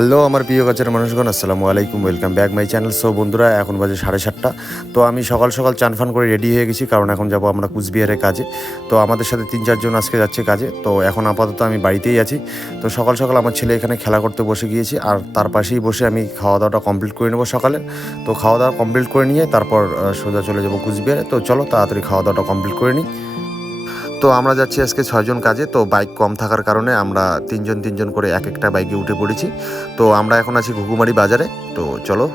Hello, আমার প্রিয় গাছের মানুষগণ, আসসালামু আলাইকুম, welcome back my channel. So বন্ধুরা, এখন বাজে সাড়ে সাতটা। তো আমি সকাল সকাল চান ফান করে রেডি হয়ে গেছি, কারণ এখন যাব আমরা কুচবিহারের কাজে। তো আমাদের সাথে তিন চারজন আজকে যাচ্ছে কাজে। তো এখন আপাতত আমি বাড়িতেই আছি। তো সকাল সকাল আমার ছেলে এখানে খেলা করতে বসে গিয়েছি, আর তার পাশেই বসে আমি খাওয়া দাওয়াটা কমপ্লিট করে নেব সকালে। তো খাওয়া দাওয়া কমপ্লিট করে নিয়ে তারপর সোজা চলে যাব কুচবিহারে। তো চলো, তাড়াতাড়ি খাওয়া দাওয়াটা কমপ্লিট করে নিই। তো আমরা যাচ্ছি আজকে ছয়জন কাজে, তো বাইক কম থাকার কারণে আমরা তিনজন তিনজন করে এক একটা বাইকে উঠে পড়েছি। তো আমরা এখন আছি ঘুঘুমারি বাজারে, তো চলো।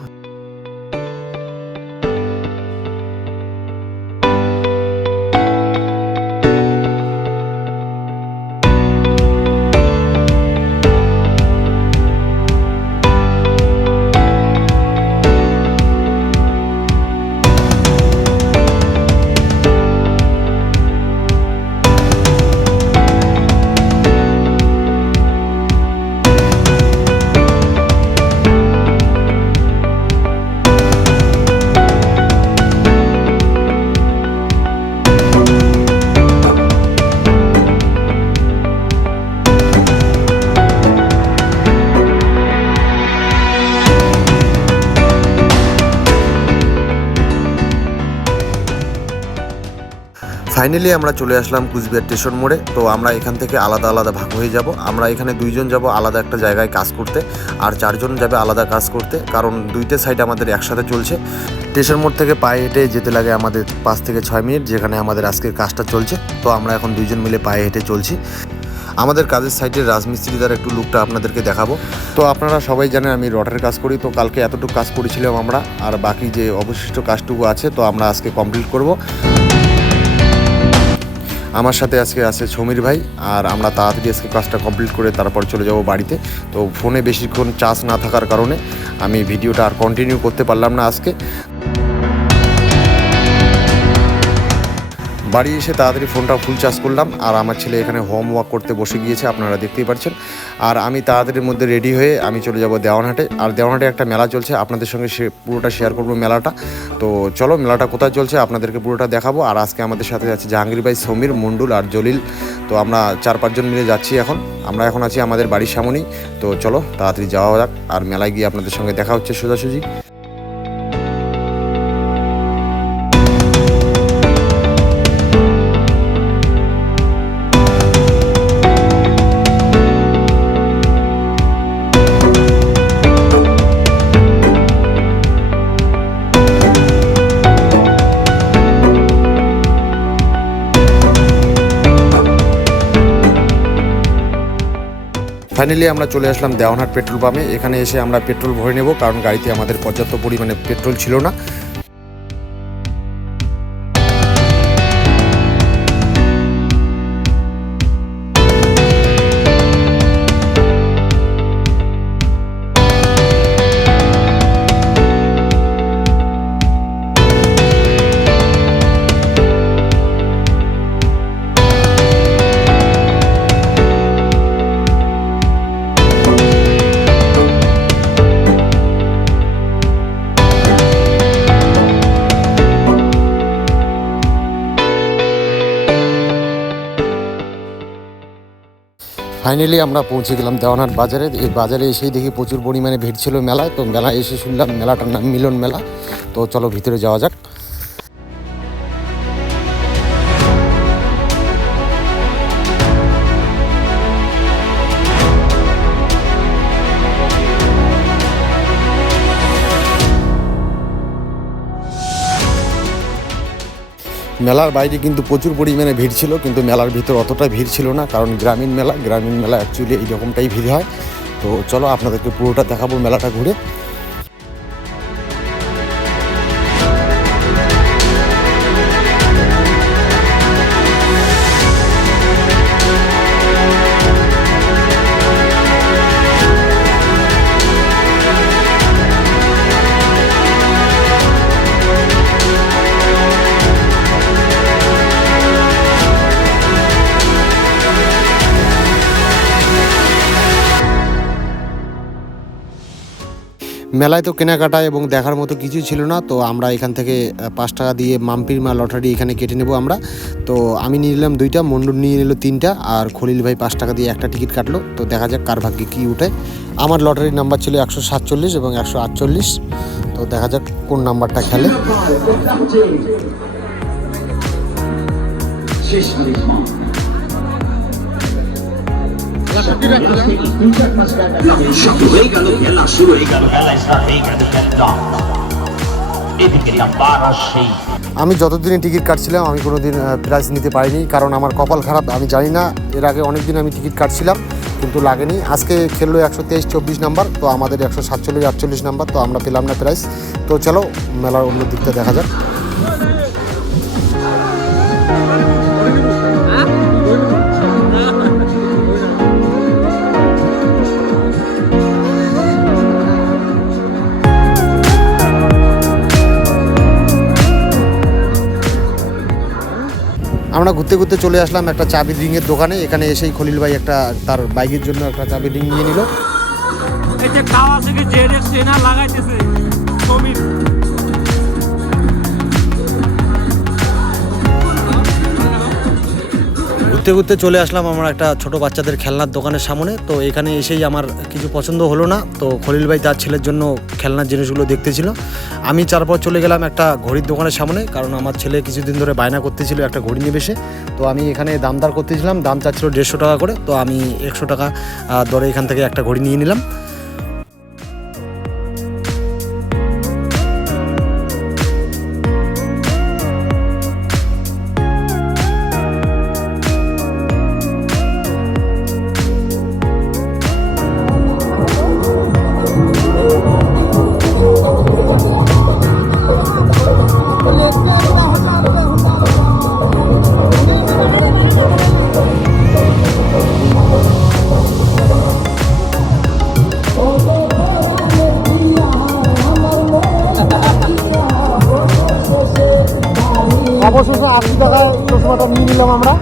ফাইনালি আমরা চলে আসলাম কুচবিহার স্টেশন মোড়ে। তো আমরা এখান থেকে আলাদা আলাদা ভাগ হয়ে যাব। আমরা এখানে দুইজন যাব আলাদা একটা জায়গায় কাজ করতে আর চারজন যাবে আলাদা কাজ করতে। কারণ দুইটা সাইড আমাদের একসাথে চলছে। স্টেশন মোড় থেকে পায়ে হেঁটে যেতে লাগে আমাদের পাঁচ থেকে ছয় মিনিট, যেখানে আমাদের আজকের কাজটা চলছে। তো আমরা এখন দুইজন মিলে পায়ে হেঁটে চলছি। আমাদের কাজের সাইডের রাজমিস্ত্রি দ্বারা একটু লুকটা আপনাদেরকে দেখাবো। তো আপনারা সবাই জানেন আমি রডের কাজ করি। তো কালকে এতটুকু কাজ করেছিলাম আমরা। আর বাকি যে অবশিষ্ট কাজটুকু আছে, তো আমরা আজকে কমপ্লিট করব। আমার সাথে আজকে আছে সমীর ভাই, আর আমরা তাড়াতাড়ি আজকে কাজটা কমপ্লিট করে তারপর চলে যাব বাড়িতে। তো ফোনে বেশিক্ষণ চার্জ না থাকার কারণে আমি ভিডিওটা আর কন্টিনিউ করতে পারলাম না আজকে। বাড়ি এসে তাড়াতাড়ি ফোনটা ফুল চার্জ করলাম। আর আমার ছেলে এখানে হোম ওয়ার্ক করতে বসে গিয়েছে, আপনারা দেখতেই পাচ্ছেন আর আমি তাড়াতাড়ির মধ্যে রেডি হয়ে আমি চলে যাব দেওয়ানহাটে। আর দেওয়ানহাটে একটা মেলা চলছে, আপনাদের সঙ্গে সে পুরোটা শেয়ার করব মেলাটা। তো চলো, মেলাটা কোথায় চলছে আপনাদেরকে পুরোটা দেখাবো। আর আজকে আমাদের সাথে আছে জাহাঙ্গীর ভাই, সমীর মণ্ডল আর জলিল। তো আমরা চার পাঁচজন মিলে যাচ্ছি এখন। আমরা এখন আছি আমাদের বাড়ির সামনেই। তো চলো, তাড়াতাড়ি যাওয়া যাক। আর মেলায় গিয়ে আপনাদের সঙ্গে দেখা হচ্ছে সোজাসুজি। ফাইনালি আমরা চলে আসলাম দেওয়ানহাট পেট্রোল পাম্পে। এখানে এসে আমরা পেট্রোল ভরে নেব, কারণ গাড়িতে আমাদের পর্যাপ্ত পরিমাণে পেট্রোল ছিল না। ফাইনালি আমরা পৌঁছে গেলাম দেওয়ানহাট বাজারে। এই বাজারে এসেই দেখি প্রচুর পরিমাণে ভিড় ছিল মেলায়। তো মেলায় এসে শুনলাম মেলাটার নাম মিলন মেলা। তো চলো ভিতরে যাওয়া যাক। মেলার বাইরে কিন্তু প্রচুর পরিমাণে ভিড় ছিল, কিন্তু মেলার ভিতর অতটা ভিড় ছিল না, কারণ গ্রামীণ মেলা গ্রামীণ মেলা অ্যাকচুয়ালি এইরকমটাই ভিড় হয়। তো চলো আপনাদেরকে পুরোটা দেখাবো মেলাটা ঘুরে। মেলায় তো কেনাকাটা এবং দেখার মতো কিছুই ছিল না, তো আমরা এখান থেকে পাঁচ টাকা দিয়ে মাম্পির মা লটারি এখানে কেটে নেব আমরা। তো আমি নিয়ে নিলাম দুইটা মন্ডল নিয়ে নিল তিনটা, আর খলিল ভাই পাঁচ টাকা দিয়ে একটা টিকিট কাটলো। তো দেখা যাক কার ভাগ্যে কী উঠে। আমার লটারির নাম্বার ছিল একশো সাতচল্লিশ এবং একশো আটচল্লিশ। তো দেখা যাক কোন নাম্বারটা খেলে। শেষ আমি যতদিনে টিকিট কাটছিলাম, আমি কোনো দিন প্রাইজ নিতে পারিনি। কারণ আমার কপাল খারাপ, আমি জানি না। এর আগে অনেক দিন আমি টিকিট কাটছিলাম, কিন্তু লাগেনি। আজকে খেললো একশো তেইশ, চব্বিশ নাম্বার তো আমাদের একশো সাতচল্লিশ, আটচল্লিশ নাম্বার তো আমরা পেলাম না প্রাইজ তো চলো, মেলার অন্য দিকটা দেখা যাক। আমরা ঘুরতে ঘুরতে চলে আসলাম একটা চাবি রিংয়ের দোকানে। এখানে এসেই খলিল ভাই একটা তার বাইকের জন্য একটা চাবি রিং নিয়ে নিল। থেকে লাগাইতেছে। ঘুরতে ঘুরতে চলে আসলাম আমার একটা ছোট বাচ্চাদের খেলনার দোকানের সামনে। তো এখানে এসেই আমার কিছু পছন্দ হলো না। তো খলিল ভাই তার ছেলের জন্য খেলনার জিনিসগুলো দেখতেছিল। আমি তারপর চলে গেলাম একটা ঘড়ির দোকানের সামনে, কারণ আমার ছেলে কিছুদিন ধরে বায়না করতেছিল একটা ঘড়ি নিয়ে বসে তো আমি এখানে দামদার করতেছিলাম, দাম চাচ্ছিল দেড়শো টাকা করে। তো আমি একশো টাকা দরে এখান থেকে একটা ঘড়ি নিয়ে নিলাম। অবশেষে আশি টাকা চশমাটা নিয়ে নিলাম আমরা।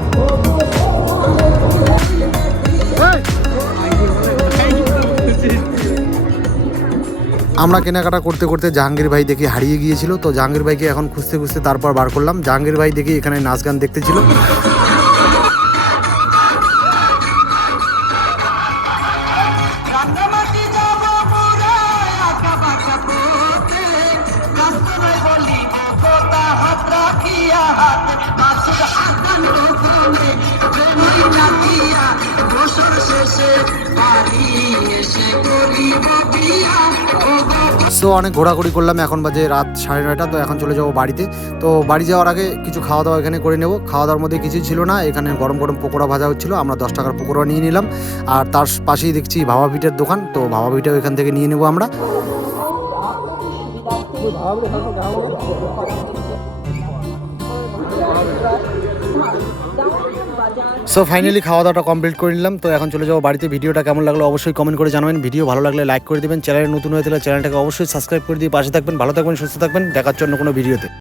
আমরা কেনাকাটা করতে করতে জাহাঙ্গীর ভাই দেখি হারিয়ে গিয়েছিল, তো জাহাঙ্গীর ভাইকে এখন খুঁজতে খুঁজতে তারপর বার করলাম। জাহাঙ্গীর ভাই দেখি এখানে নাচ গান দেখতেছিল। রাঙ্গামাটি বিয়া সো অনেক ঘোরাঘুরি করলাম, এখন বাজে রাত সাড়ে নয়টা, তো এখন চলে যাব বাড়িতে। তো বাড়ি যাওয়ার আগে কিছু খাওয়া দাওয়া এখানে করে নেব। খাওয়া দাওয়ার মধ্যে কিছুই ছিল না, এখানে গরম গরম পকোড়া ভাজা হচ্ছিল, আমরা দশ টাকার পকোড়া নিয়ে নিলাম। আর তার পাশেই দেখছি ভাবা পিঠের দোকান, তো ভাবা পিঠাও এখান থেকে নিয়ে নেব আমরা। সো ফাইনালি খাওয়া দাওয়াটা কমপ্লিট করে নিলাম। তো এখন চলে যাব বাড়িতে। ভিডিওটা কেমন লাগল অবশ্যই কমেন্ট করে জানাবেন। ভিডিও ভালো লাগলে লাইক করে দিবেন। চ্যানেলে নতুন হয়ে চ্যানেলটাকে অবশ্যই সাবস্ক্রাইব করে দিয়ে পাশে থাকবেন। ভালো থাকবেন, সুস্থ থাকবেন। দেখার জন্য কোনো ভিডিওতে।